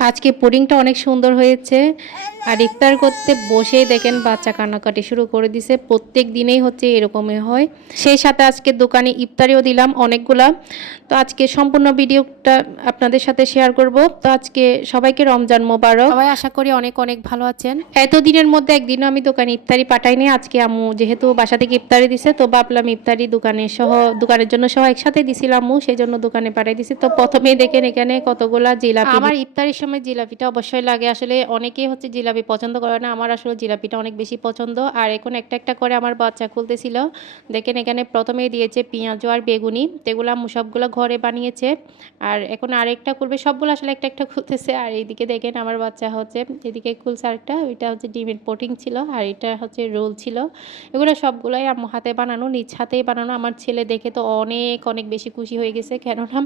আজকে পুডিংটা অনেক সুন্দর হয়েছে। আর ইফতার করতে বসেই দেখেন বাচ্চা কান্নাকাটি শুরু করে দিছে। প্রত্যেক দিনেই হচ্ছে এরকমই হয়। সেই সাথে আজকে দোকানে ইফতারিও দিলাম অনেকগুলা। তো আজকে সম্পূর্ণ ভিডিওটা আপনাদের সাথে শেয়ার করব। তো আজকে সবাইকে রমজান মোবারক। সবাই আশা করি অনেক অনেক ভালো আছেন। এতদিনের মধ্যে একদিনও আমি দোকানে ইফতারি পাঠাইনি। আজকে আম্মু যেহেতু বাসা থেকে ইফতারি দিছে তো ভাবলাম ইফতারি দোকানে সহ দোকানের জন্য সহ একসাথে দিছিলাম সেই জন্য দোকানে পাঠাই দিছি। তো প্রথমেই দেখেন এখানে কতগুলা জিলাপি আমার ইফতারির সময় জিলাপিটা অবশ্যই লাগে। আসলে অনেকেই হচ্ছে জিলাপি পছন্দ করে না। আমার আসলে জিলাপিটা অনেক বেশি পছন্দ। আর এখন একটা একটা করে আমার বাচ্চা খুলতেছিল। দেখেন এখানে প্রথমেই দিয়েছে পেঁয়াজ আর বেগুনি। তেগুলো সবগুলো ঘরে বানিয়েছে। আর এখন আরেকটা করবে সবগুলো আসলে একটা একটা খুলতেছে। আর এইদিকে দেখেন আমার বাচ্চা হচ্ছে এদিকে খুলছে আরেকটা। ওইটা হচ্ছে ডিমের পোটিং ছিল। আর এটা হচ্ছে রোল ছিল। এগুলো সবগুলোই আম্মু হাতে বানানো, নিজ হাতেই বানানো। আমার ছেলে দেখে তো অনেক অনেক বেশি খুশি হয়ে গেছে। কেননা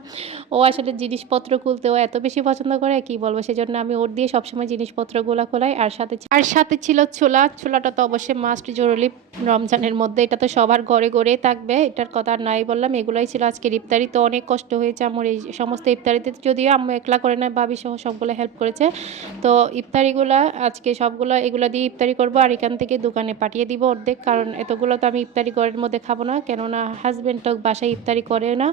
ও আসলে জিনিসপত্র খুলতে ও এত বেশি পছন্দ করে, কি বলব, সেজন্য আমি ওর দিয়ে সবসময় জিনিসপত্রগুলো খোলাই। আর সাথে আর সাথে ছিল ছোলা। ছোলাটা তো অবশ্যই মাস্ট জরুরি রমজানের মধ্যে। এটা তো সবার ঘরে ঘরেই থাকবে, এটার কথা আর নাই বললাম। এগুলোই ছিল আজকের ইফতারি, তো অনেক কষ্ট হয়েছে আমার এই সমস্ত ইফতারিতে। যদিও আম্মু একলা করে না, ভাবি সহ সবগুলো হেল্প করেছে। তো ইফতারিগুলো, আজকে সবগুলো, এগুলো দিয়ে ইফতারি করব। আর এখান থেকে দোকানে পাঠিয়ে দিব অর্ধেক। কারণ এতগুলো তো আমি ইফতারি ঘরের মধ্যে খাব না। কেননা হাজব্যান্ড তো বাসায় ইফতারি করে না।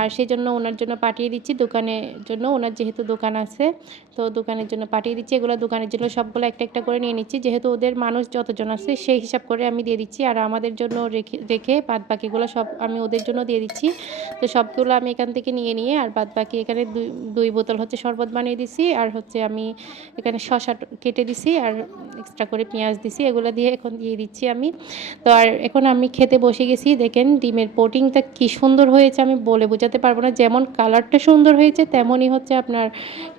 আর সেই জন্য ওনার জন্য পাঠিয়ে দিচ্ছি দোকানের জন্য। ওনার যেহেতু দোকান আছে। তো দোকানের জন্য পাঠিয়ে দিচ্ছি। এগুলো দোকানের জন্য সবগুলো একটা একটা করে নিয়ে নিচ্ছি। যেহেতু ওদের মানুষ যতজন আছে, সেই হিসাব করে আমি দিয়ে দিচ্ছি। আর আমাদের জন্য রেখে রেখে বাদ বাকিগুলো সব আমি ওদের জন্য দিয়ে দিচ্ছি। তো সবগুলো আমি এখান থেকে নিয়ে নিয়ে আর বাদ বাকি এখানে দুই দুই বোতল হচ্ছে শরবত বানিয়ে দিছি আর হচ্ছে আমি এখানে শশা কেটে দিছি আর এক্সট্রা করে পেঁয়াজ দিছি এগুলো দিয়ে এখন দিয়ে দিচ্ছি আমি। তো আর এখন আমি খেতে বসে গেছি। দেখেন ডিমের পোটিংটা কি সুন্দর হয়েছে। আমি বলে বোঝাতে পারব না। যেমন কালারটা সুন্দর হয়েছে, তেমনই হচ্ছে আপনার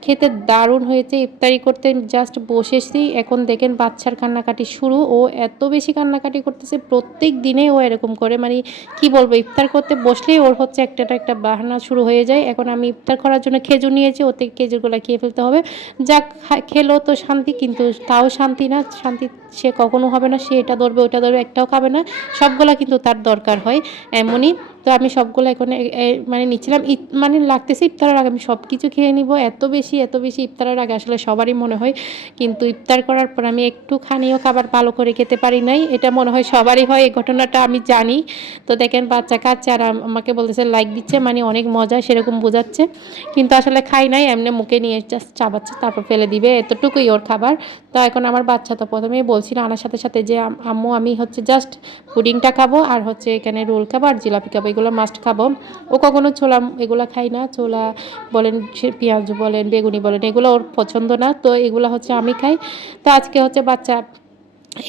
খেতে দারুণ হয়েছে, ইফতারি করতে জাস্ট বসেছি। এখন দেখেন বাচ্চার কান্নাকাটি শুরু। ও এত বেশি কান্নাকাটি করতেছে, প্রত্যেক দিনে ও এরকম করে। মানে কি বলব, ইফতার করতে বসলেই ওর হচ্ছে একটা একটা বাহানা শুরু হয়ে যায়। এখন আমি ইফতার করার জন্য খেজুর নিয়েছি ওতে খেজুরগুলো খেয়ে ফেলতে হবে। খা- খেলো তো শান্তি, কিন্তু তাও শান্তি না। শান্তি সে কখনো হবে না, সে এটা ধরবে ওটা ধরবে, একটাও খাবে না। সবগুলা কিন্তু তার দরকার হয়। এমনই তো আমি সবগুলো এখন মানে নিচ্ছিলাম। মানে লাগতেছে ইফতারের আগে আমি সব কিছু খেয়ে নিব। এত বেশি এত বেশি ইফতারের আগে আসলে সবারই মনে হয়। কিন্তু ইফতার করার পর আমি একটুখানিও খাবার ভালো করে খেতে পারি নাই। এটা মনে হয় সবারই হয়, এই ঘটনাটা আমি জানি। তো দেখেন বাচ্চা খাচ্ছে আর আমাকে বলতেছে লাইক দিচ্ছে মানে অনেক মজা, সেরকম বোঝাচ্ছে। কিন্তু আসলে খাই নাই, এমনি মুখে নিয়ে জাস্ট চাবাচ্ছে, তারপর ফেলে দিবে। এতটুকুই ওর খাবার। তো এখন আমার বাচ্চা তো প্রথমেই বলছিল, আনার সাথে সাথে যে, আম- আম্মু, আমি হচ্ছে জাস্ট পুডিংটা খাব আর হচ্ছে এখানে রোল খাব আর জিলাপি খাব। এগুলো মাস্ট খাব। ও কখনো ছোলা এগুলো খাই না। ছোলা বলেন পেঁয়াজ বলেন, বেগুনি বলেন, এগুলো ওর পছন্দ না। তো এগুলো হচ্ছে আমি খাই। তো আজকে হচ্ছে বাচ্চা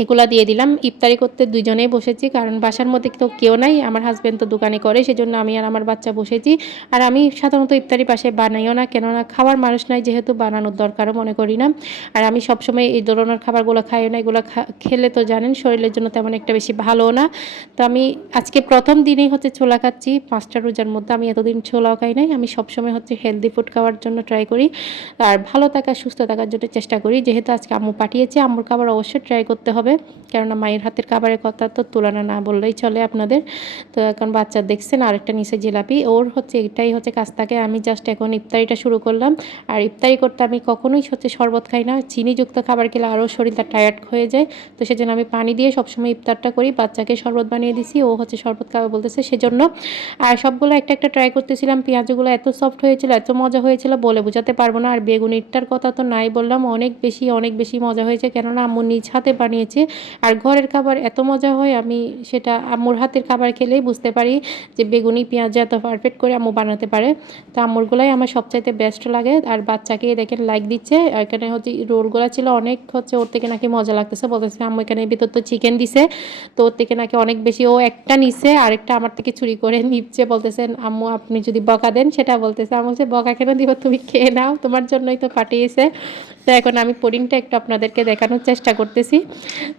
এগুলা দিয়ে দিলাম। ইফতারি করতে দুজনেই বসেছি, কারণ বাসার মধ্যে তো কেউ নাই। আমার হাজব্যান্ড তো দোকানে করে, সেজন্য আমি আর আমার বাচ্চা বসেছি। আর আমি সাধারণত ইফতারি পাশে বানাইও না, কেননা খাবার মানুষ নাই, যেহেতু বানানোর দরকারও মনে করি না। আর আমি সবসময় এই ধরনের খাবারগুলো খাইও না, এগুলো খেলে তো জানেন, শরীরের জন্য তেমন একটা বেশি ভালো না। তো আমি আজকে প্রথম দিনেই হচ্ছে ছোলা খাচ্ছি, পাঁচটা রোজার মধ্যে। আমি এতদিন ছোলাও খাই নাই, আমি সবসময় হচ্ছে হেলদি ফুড খাওয়ার জন্য ট্রাই করি। আর ভালো থাকা, সুস্থ থাকার জন্য চেষ্টা করি। যেহেতু আজকে আম্মু পাঠিয়েছে, আম্মুর খাবার অবশ্যই ট্রাই করতে হবে। কেননা মায়ের হাতের খাবারের কথা তো তুলনা না বললেই চলে আপনাদের। তো এখন বাচ্চা দেখছেন, আরেকটা নিচে জিলাপি। ওর হচ্ছে এটাই হচ্ছে কাজ থাকে আমি জাস্ট এখন ইফতারিটা শুরু করলাম। আর ইফতারি করতে আমি কখনোই হচ্ছে শরবত খাই না। চিনিযুক্ত খাবার খেলে আরও শরীরটা টায়ার্ড হয়ে যায়। তো সেজন্য আমি পানি দিয়ে সবসময় ইফতারটা করি। বাচ্চাকে শরবত বানিয়ে দিছি, ও হচ্ছে শরবত খাবে বলতেছে সেজন্য। আর সবগুলো একটা একটা ট্রাই করতেছিলাম, পেঁয়াজগুলো এত সফট হয়েছিল, এত মজা হয়েছিল বলে বোঝাতে পারব না। আর বেগুনিটার কথা তো নাই বললাম, অনেক বেশি অনেক বেশি মজা হয়েছে। কেননা আম্মু নিজ হাতে বানিয়েছে। আর ঘরের খাবার এত মজা হয়, আমি সেটা আম্মুর হাতের খাবার খেলেই বুঝতে পারি যে বেগুনি, পেঁয়াজ এত পারফেক্ট করে আম্মু বানাতে পারে। তো আম্মুরগুলাই আমার সবচাইতে বেস্ট লাগে। আর বাচ্চাকে দেখেন লাইক দিচ্ছে। এখানে হচ্ছে রোলগুলো ছিল অনেক হচ্ছে ওর থেকে নাকি মজা লাগতেছে। বলতেছে, আম্মু, এখানে ভিতর তো চিকেন দিছে। তো ওর থেকে নাকি অনেক বেশি ও একটা নিছে, আরেকটা আমার থেকে চুরি করে নিচ্ছে। বলতেছেন আম্মু, আপনি যদি বকা দেন, সেটা বলতেছে। আমি বলছে, বকা কেন দিব? তুমি খেয়ে নাও। তোমার জন্যই তো পাঠিয়েছে তো এখন আমি পুডিংটা একটু আপনাদেরকে দেখানোর চেষ্টা করতেছি।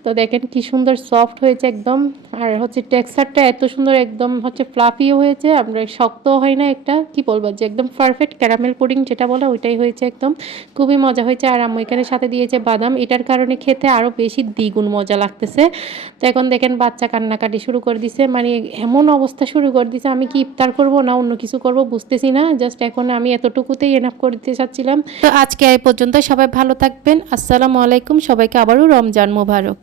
তো দেখেন কি সুন্দর সফট হয়েছে একদম। আর হচ্ছে টেক্সচারটা এত সুন্দর একদম হচ্ছে ফ্লাফিও হয়েছে, আমরা শক্তও হয় না একটা, কি বলব, যে একদম পারফেক্ট ক্যারামেল পুডিং যেটা বলে, ওইটাই হয়েছে একদম। খুবই মজা হয়েছে, আর আমি এখানে সাথে দিয়েছে বাদাম, এটার কারণে খেতে আরও বেশি দ্বিগুণ মজা লাগতেছে। তো এখন দেখেন বাচ্চা কান্নাকাটি শুরু করে দিছে মানে এমন অবস্থা শুরু করে দিছে, আমি কি ইফতার করব না অন্য কিছু করব বুঝতেছি না জাস্ট এখন আমি এতটুকুতেই এনাফ করতে চাচ্ছিলাম। তো আজকে এই পর্যন্ত সবাই ভালো থাকবেন, আসসালামু আলাইকুম, সবাইকে আবারও রমজান মোবারক